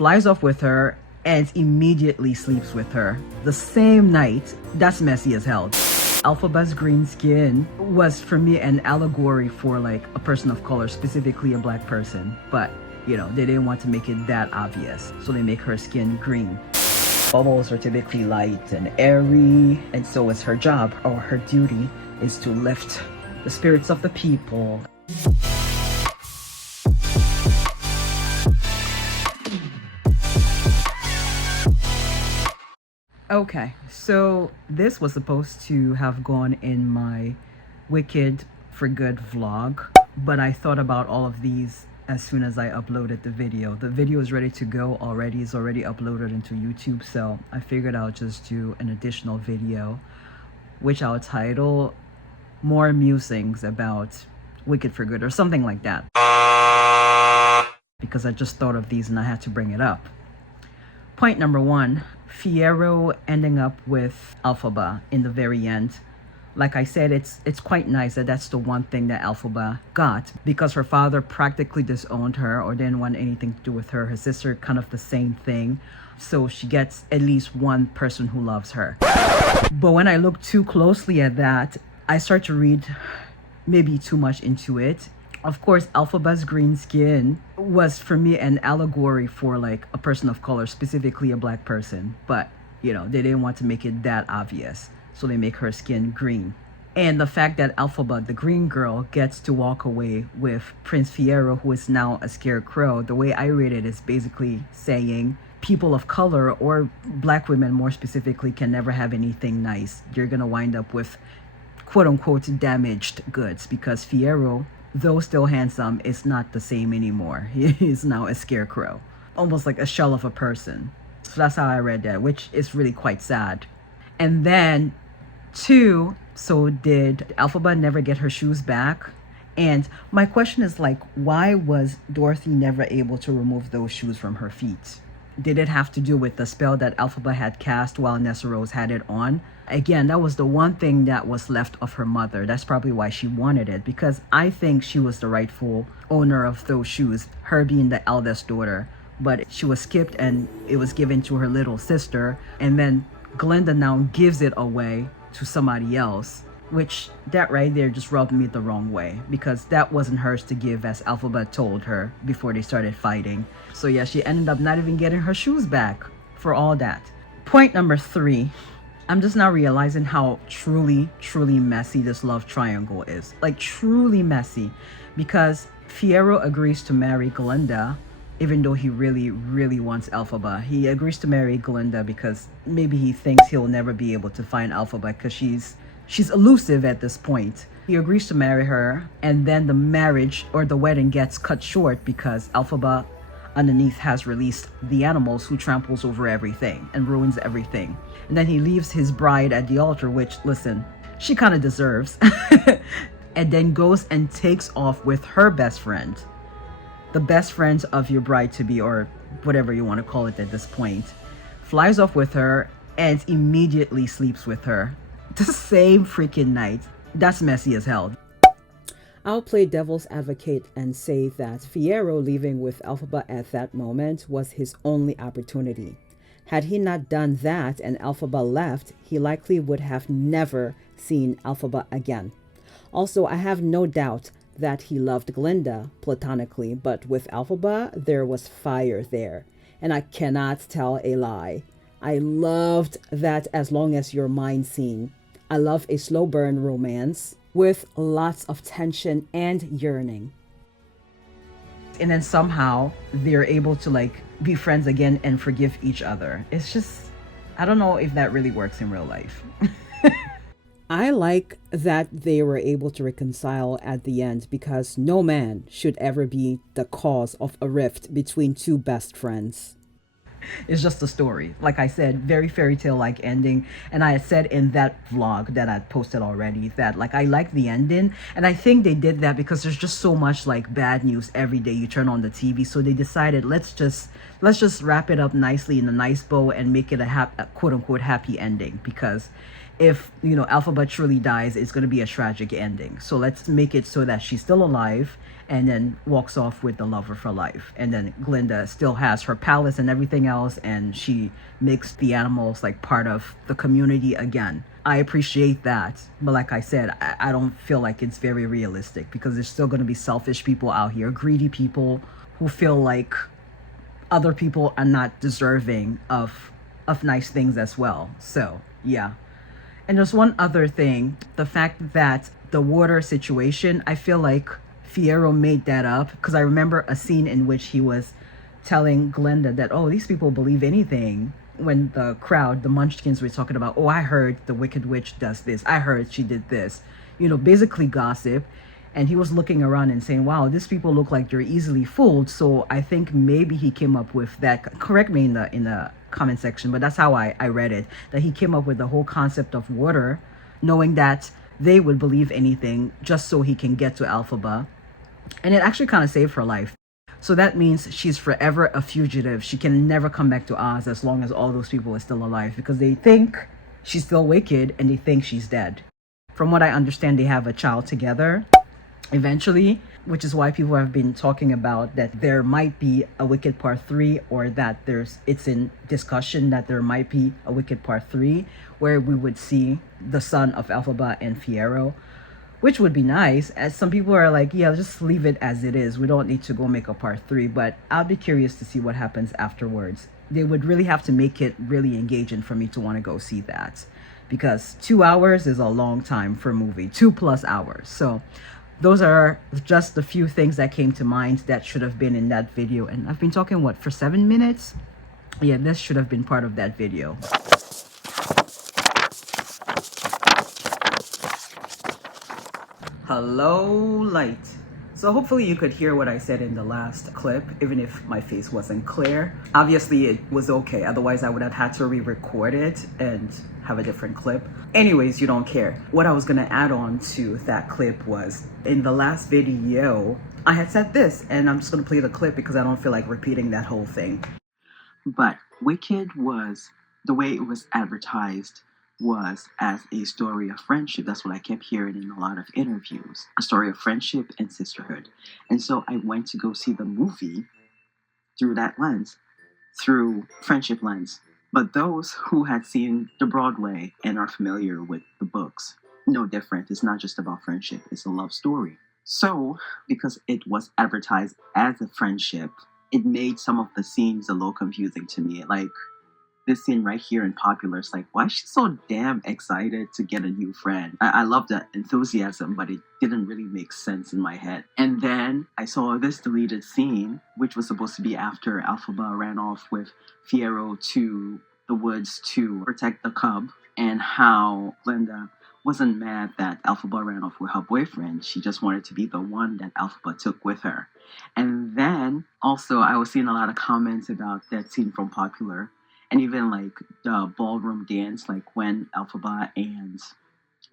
flies off with her, and immediately sleeps with her the same night. That's messy as hell. Elphaba's green skin was for me an allegory for like a person of color, specifically a black person, but you know, they didn't want to make it that obvious, so they make her skin green. Bubbles are typically light and airy, and so is her job, or her duty, is to lift the spirits of the people. Okay, so this was supposed to have gone in my Wicked for Good vlog, but I thought about all of these as soon as I uploaded the video. The video is ready to go already. It's already uploaded into YouTube, so I figured I'll just do an additional video, which I'll title More Musings About Wicked for Good or something like that, because I just thought of these and I had to bring it up. Point number one, Fiyero ending up with Elphaba in the very end. Like I said, it's quite nice that that's the one thing that Elphaba got, because her father practically disowned her or didn't want anything to do with her. Her sister, kind of the same thing. So she gets at least one person who loves her. But when I look too closely at that, I start to read maybe too much into it. Of course, Elphaba's green skin was for me an allegory for like a person of color, specifically a black person. But, you know, they didn't want to make it that obvious, so they make her skin green. And the fact that Elphaba, the green girl, gets to walk away with Prince Fiyero, who is now a scarecrow, the way I read it is basically saying people of color, or black women more specifically, can never have anything nice. You're gonna wind up with quote-unquote damaged goods, because Fiyero, though still handsome, is not the same anymore. He is now a scarecrow, almost like a shell of a person. So that's how I read that, which is really quite sad. And then two, so did Elphaba never get her shoes back? And my question is like, why was Dorothy never able to remove those shoes from her feet? Did it have to do with the spell that Elphaba had cast while Nessa Rose had it on? Again, that was the one thing that was left of her mother. That's probably why she wanted it, because I think she was the rightful owner of those shoes, her being the eldest daughter. But she was skipped and it was given to her little sister, and then Glinda now gives it away to somebody else, which that right there just rubbed me the wrong way, because that wasn't hers to give, as Elphaba told her before they started fighting. So yeah, she ended up not even getting her shoes back for all that. Point number three, I'm just now realizing how truly messy this love triangle is. Like truly messy, because Fiyero agrees to marry Glinda, even though he really wants Elphaba. He agrees to marry Glinda because maybe he thinks he'll never be able to find Elphaba, because she's elusive at this point. He agrees to marry her, and then the marriage or the wedding gets cut short because Elphaba underneath has released the animals who tramples over everything and ruins everything. And then he leaves his bride at the altar, which, listen, she kind of deserves. And then goes and takes off with her best friend. The best friend of your bride-to-be, or whatever you want to call it at this point, flies off with her and immediately sleeps with her the same freaking night. That's messy as hell. I'll play devil's advocate and say that Fiyero leaving with Elphaba at that moment was his only opportunity. Had he not done that and Elphaba left, he likely would have never seen Elphaba again. Also, I have no doubt that he loved Glinda platonically, but with Elphaba, there was fire there. And I cannot tell a lie. I loved that As Long As You're Mine scene. I love a slow burn romance with lots of tension and yearning. And then somehow they're able to like be friends again and forgive each other. It's just, I don't know if that really works in real life. I like that they were able to reconcile at the end, because no man should ever be the cause of a rift between two best friends. It's just a story. Like I said, very fairy tale like ending. And I had said in that vlog that I'd posted already that like I like the ending. And I think they did that because there's just so much like bad news every day you turn on the TV. So they decided let's just wrap it up nicely in a nice bow and make it a quote unquote happy ending, because if, you know, Elphaba truly dies, it's going to be a tragic ending. So let's make it so that she's still alive and then walks off with the lover for life. And then Glinda still has her palace and everything else, and she makes the animals like part of the community again. I appreciate that, but like I said, I don't feel like it's very realistic, because there's still going to be selfish people out here, greedy people who feel like other people are not deserving of nice things as well. So yeah. And there's one other thing, the fact that the water situation, I feel like Fiyero made that up, because I remember a scene in which he was telling Glinda that, oh, these people believe anything, when the crowd, the munchkins, were talking about, oh, I heard the Wicked Witch does this, I heard she did this, you know, basically gossip. And he was looking around and saying, wow, these people look like they're easily fooled. So I think maybe he came up with that. Correct me in the comment section, but that's how I read it, that he came up with the whole concept of water, knowing that they would believe anything just so he can get to Elphaba. And it actually kind of saved her life. So that means she's forever a fugitive. She can never come back to Oz as long as all those people are still alive, because they think she's still wicked and they think she's dead. From what I understand, they have a child together eventually, which is why people have been talking about that there might be a Wicked Part 3, or that it's in discussion that there might be a Wicked Part 3 where we would see the son of Elphaba and Fiyero, which would be nice. As some people are like, yeah, just leave it as it is, we don't need to go make a part 3, but I'll be curious to see what happens afterwards. They would really have to make it really engaging for me to want to go see that, because 2 hours is a long time for a movie, 2+ hours. So those are just the few things that came to mind that should have been in that video. And I've been talking, what, for 7 minutes? Yeah, this should have been part of that video. Hello, light. So hopefully you could hear what I said in the last clip, even if my face wasn't clear. Obviously it was okay, otherwise I would have had to re-record it and have a different clip. Anyways, you don't care. What I was gonna add on to that clip was, in the last video, I had said this, and I'm just gonna play the clip because I don't feel like repeating that whole thing. But Wicked was, the way it was advertised, was as a story of friendship. That's what I kept hearing in a lot of interviews. A story of friendship and sisterhood. And so I went to go see the movie through that lens, through friendship lens. But those who had seen the Broadway and are familiar with the books, no different. It's not just about friendship, it's a love story. So, because it was advertised as a friendship, it made some of the scenes a little confusing to me. Like, this scene right here in Popular, it's like, why is she so damn excited to get a new friend? I love the enthusiasm, but it didn't really make sense in my head. And then I saw this deleted scene, which was supposed to be after Elphaba ran off with Fiyero to the woods to protect the cub, and how Glinda wasn't mad that Elphaba ran off with her boyfriend. She just wanted to be the one that Elphaba took with her. And then also I was seeing a lot of comments about that scene from Popular, and even like the ballroom dance, like when Elphaba and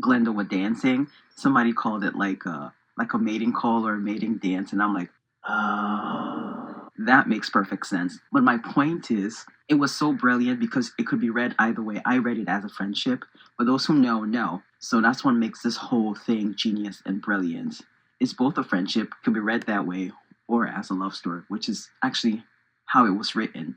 Glinda were dancing, somebody called it like a mating call or a mating dance, and I'm like, oh, that makes perfect sense. But my point is, it was so brilliant because it could be read either way. I read it as a friendship, but those who know. So that's what makes this whole thing genius and brilliant. It's both a friendship, could be read that way, or as a love story, which is actually how it was written.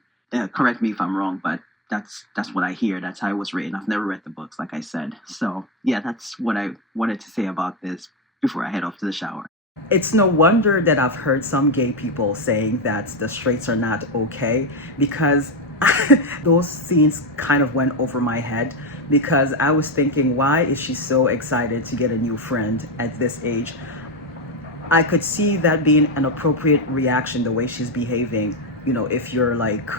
Correct me if I'm wrong, but that's what I hear. That's how it was written. I've never read the books, like I said. So yeah, that's what I wanted to say about this before I head off to the shower. It's no wonder that I've heard some gay people saying that the straights are not okay, because those scenes kind of went over my head, because I was thinking, why is she so excited to get a new friend at this age? I could see that being an appropriate reaction, the way she's behaving, you know, if you're like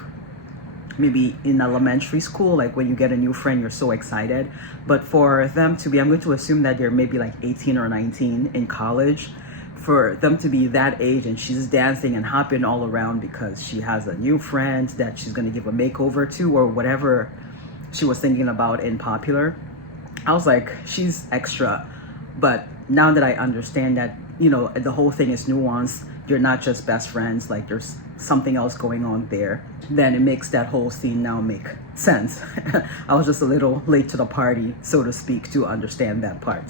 maybe in elementary school, like when you get a new friend, you're so excited. But for them to be, I'm going to assume that they're maybe like 18 or 19 in college, for them to be that age and she's dancing and hopping all around because she has a new friend that she's going to give a makeover to, or whatever she was thinking about in Popular, I was like, she's extra. But now that I understand that, you know, the whole thing is nuanced, you're not just best friends, like there's something else going on there, then it makes that whole scene now make sense. I was just a little late to the party, so to speak, to understand that part.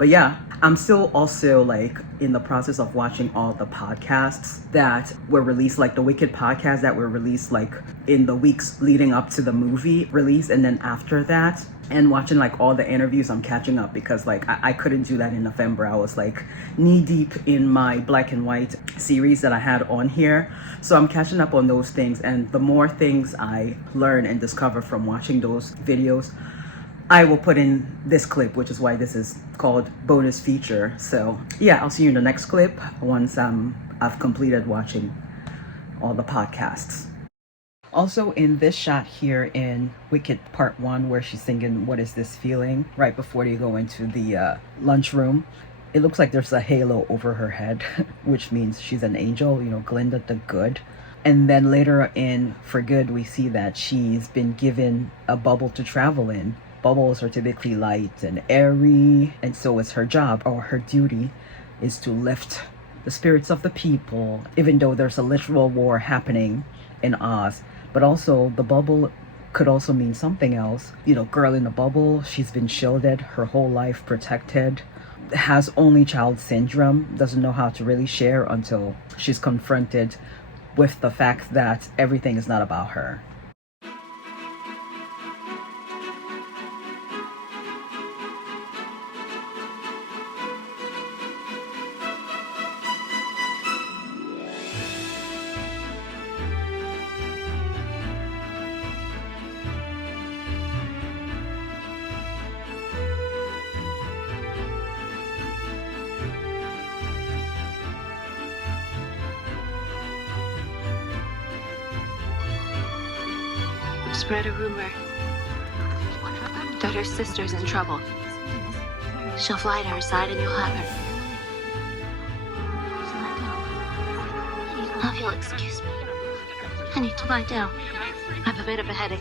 But yeah, I'm still also like in the process of watching all the podcasts that were released, like the Wicked podcast that were released like in the weeks leading up to the movie release, and then after that, and watching like all the interviews. I'm catching up because like I couldn't do that in November. I was like knee deep in my black and white series that I had on here. So I'm catching up on those things, and the more things I learn and discover from watching those videos, I will put in this clip, which is why this is called bonus feature. So yeah, I'll see you in the next clip once I've completed watching all the podcasts. Also in this shot here in Wicked Part 1, where she's singing What Is This Feeling, right before they go into the lunchroom, it looks like there's a halo over her head, which means she's an angel, you know, Glinda the good. And then later in For Good, we see that she's been given a bubble to travel in. Bubbles are typically light and airy, and so is her job, or her duty is to lift the spirits of the people, even though there's a literal war happening in Oz. But also the bubble could also mean something else. You know, girl in a bubble, she's been shielded her whole life, protected, has only child syndrome, doesn't know how to really share until she's confronted with the fact that everything is not about her. Spread a rumor that her sister's in trouble. She'll fly to her side and you'll have her. Now, if you'll excuse me, I need to lie down. I have a bit of a headache.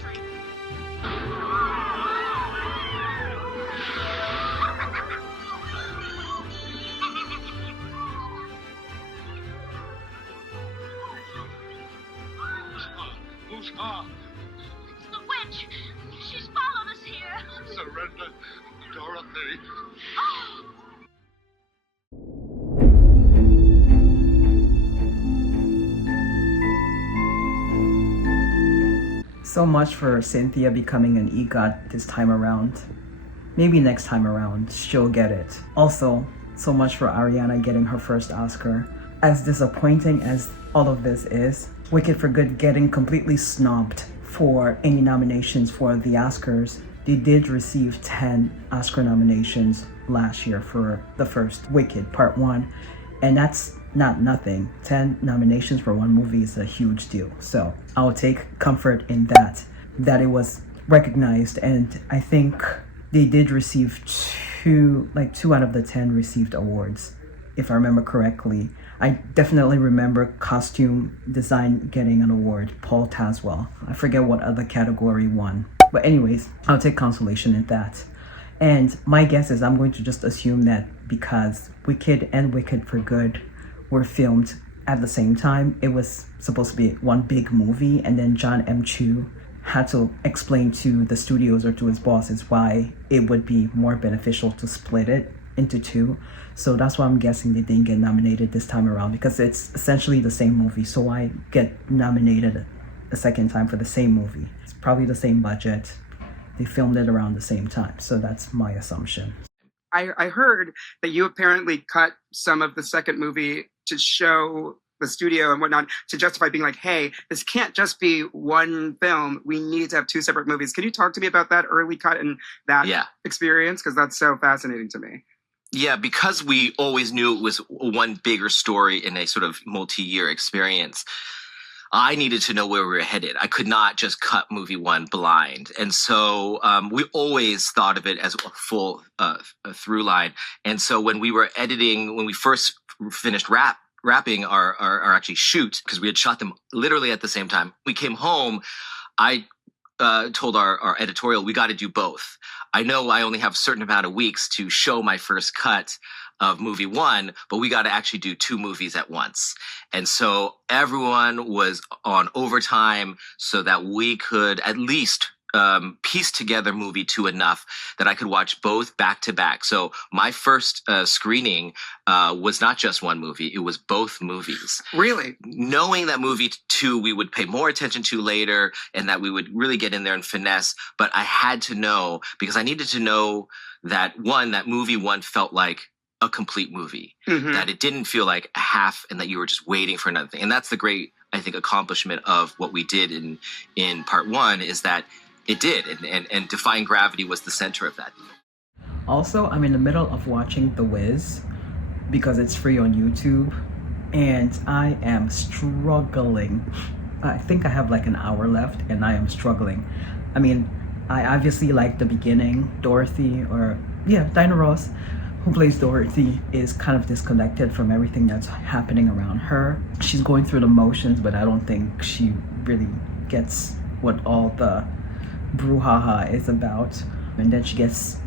Who's gone? The witch! She's followed us here! Surrender, Dorothy. So much for Cynthia becoming an EGOT this time around. Maybe next time around, she'll get it. Also, so much for Ariana getting her first Oscar. As disappointing as all of this is, Wicked for Good getting completely snubbed for any nominations for the Oscars. They did receive 10 Oscar nominations last year for the first Wicked Part 1, and that's not nothing. 10 nominations for one movie is a huge deal. So I'll take comfort in that it was recognized, and I think they did receive two out of the 10 received awards, if I remember correctly. I definitely remember costume design getting an award, Paul Tazwell. I forget what other category won. But anyways, I'll take consolation in that. And my guess is I'm going to just assume that because Wicked and Wicked for Good were filmed at the same time, it was supposed to be one big movie, and then John M. Chu had to explain to the studios or to his bosses why it would be more beneficial to split it into two. So that's why I'm guessing they didn't get nominated this time around, because it's essentially the same movie. So why get nominated a second time for the same movie? It's probably the same budget. They filmed it around the same time. So that's my assumption. I heard that you apparently cut some of the second movie to show the studio and whatnot to justify being like, hey, this can't just be one film. We need to have two separate movies. Can you talk to me about that early cut and that experience? Because that's so fascinating to me. Yeah, because we always knew it was one bigger story in a sort of multi-year experience, I needed to know where we were headed. I could not just cut movie one blind. And so we always thought of it as a full through line. And so when we were editing, when we first finished wrapping our actually shoot, because we had shot them literally at the same time, we came home, I told our editorial, we got to do both. I know I only have a certain amount of weeks to show my first cut of movie one, but we got to actually do two movies at once. And so everyone was on overtime so that we could at least piece together movie 2 enough that I could watch both back to back. So my first screening was not just one movie, it was both movies. Really? Knowing that movie 2 we would pay more attention to later and that we would really get in there and finesse, but I had to know, because I needed to know that that movie 1 felt like a complete movie, that it didn't feel like a half and that you were just waiting for another thing. And that's the great, I think, accomplishment of what we did in part 1, is that it did, and Defying Gravity was the center of that. Also, I'm in the middle of watching The Wiz because it's free on YouTube, and I am struggling. I think I have like an hour left, and I am struggling. I mean, I obviously like the beginning. Dorothy, Diana Ross, who plays Dorothy, is kind of disconnected from everything that's happening around her. She's going through the motions, but I don't think she really gets what all the brouhaha is about. And then she gets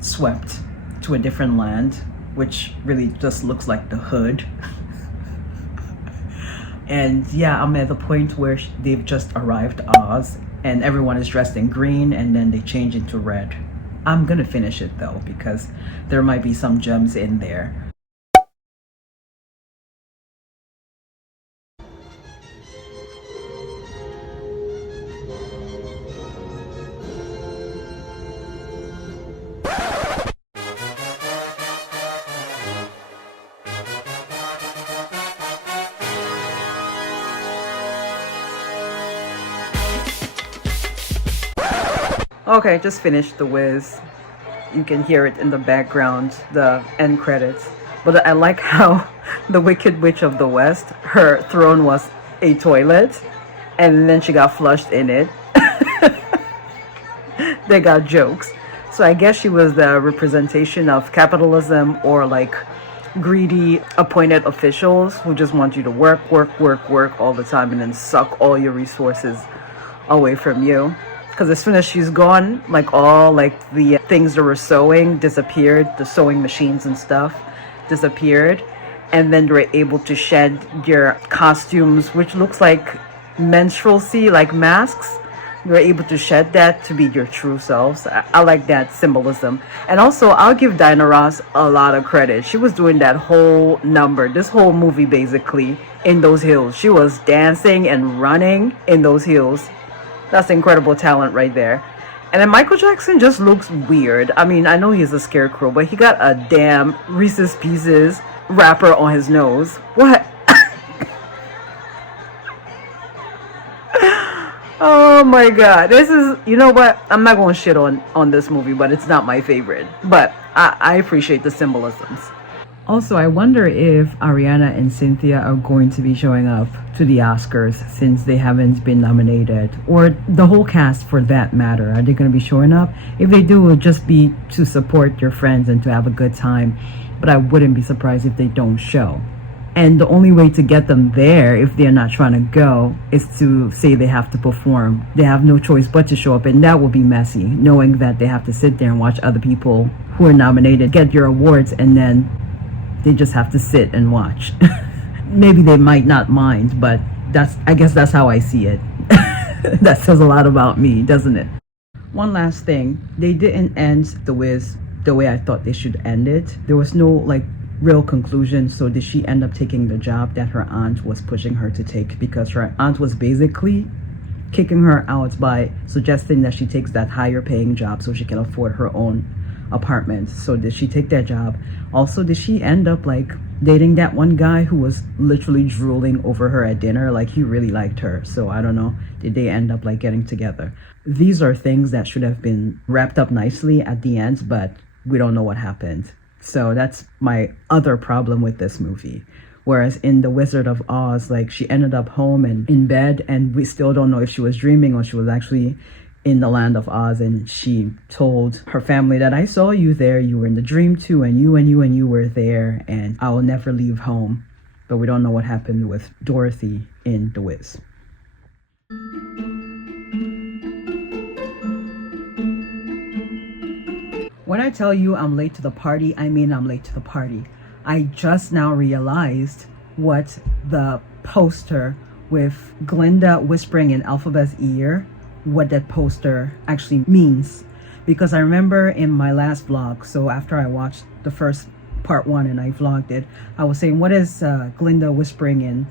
swept to a different land, which really just looks like the hood. And yeah, I'm at the point where they've just arrived Oz and everyone is dressed in green, and then they change into red. I'm gonna finish it though, because there might be some gems in there. Okay, just finished The Wiz. You can hear it in the background, the end credits. But I like how the Wicked Witch of the West, her throne was a toilet, and then she got flushed in it. They got jokes. So I guess she was the representation of capitalism, or like greedy appointed officials who just want you to work all the time and then suck all your resources away from you. Because as soon as she's gone, like all like the things that were sewing disappeared, the sewing machines and stuff disappeared, and then they were able to shed your costumes, which looks like menstrualcy, like masks. You were able to shed that to be your true selves. I like that symbolism. And also, I'll give Diana Ross a lot of credit. She was doing that whole number, this whole movie basically, in those heels. She was dancing and running in those heels. That's incredible talent right there. And then Michael Jackson just looks weird. I mean, I know he's a scarecrow, but he got a damn Reese's Pieces wrapper on his nose. What? Oh my god. This is, you know what? I'm not going to shit on this movie, but it's not my favorite. But I appreciate the symbolisms. Also, I wonder if Ariana and Cynthia are going to be showing up to the Oscars, since they haven't been nominated, or the whole cast for that matter. Are they going to be showing up? If they do, it would just be to support your friends and to have a good time. But I wouldn't be surprised if they don't show. And the only way to get them there, if they're not trying to go, is to say they have to perform. They have no choice but to show up, and that will be messy, knowing that they have to sit there and watch other people who are nominated get your awards, and then they just have to sit and watch. Maybe they might not mind, but I guess that's how I see it. That says a lot about me, doesn't it? One last thing, they didn't end The Wiz the way I thought they should end it. There was no like real conclusion. So did she end up taking the job that her aunt was pushing her to take? Because her aunt was basically kicking her out by suggesting that she takes that higher paying job so she can afford her own apartment. So did she take that job? Also, did she end up like dating that one guy who was literally drooling over her at dinner? Like, he really liked her. So I don't know, did they end up like getting together? These are things that should have been wrapped up nicely at the end, but we don't know what happened. So that's my other problem with this movie. Whereas in The Wizard of Oz, like, she ended up home and in bed, and we still don't know if she was dreaming or she was actually in the land of Oz. And she told her family that, I saw you there, you were in the dream too, and you were there, and I will never leave home. But we don't know what happened with Dorothy in The Wiz. When I tell you I'm late to the party, I mean I'm late to the party. I just now realized what the poster with Glinda whispering in Elphaba's ear what that poster actually means. Because I remember in my last vlog, so after I watched the first part 1 and I vlogged it, I was saying, what is Glinda whispering in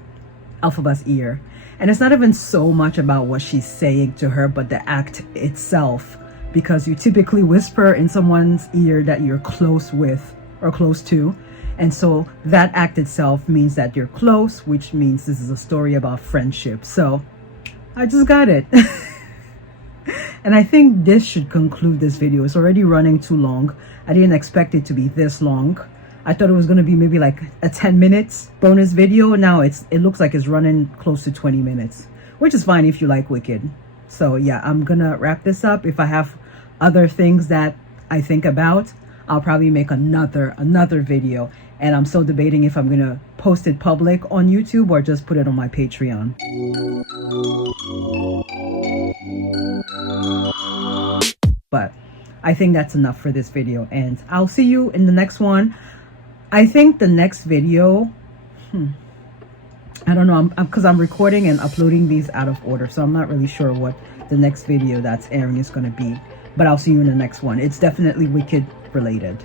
Elphaba's ear? And it's not even so much about what she's saying to her, but the act itself. Because you typically whisper in someone's ear that you're close with or close to. And so that act itself means that you're close, which means this is a story about friendship. So I just got it. And I think this should conclude this video. It's already running too long. I didn't expect it to be this long. I thought it was going to be maybe like a 10 minutes bonus video. Now it looks like it's running close to 20 minutes, which is fine if you like Wicked. So yeah, I'm gonna wrap this up. If I have other things that I think about, I'll probably make another video. And I'm still debating if I'm gonna post it public on YouTube or just put it on my Patreon. But I think that's enough for this video, and I'll see you in the next one. I think the next video, I don't know, because I'm recording and uploading these out of order, so I'm not really sure what the next video that's airing is going to be. But I'll see you in the next one. It's definitely Wicked related.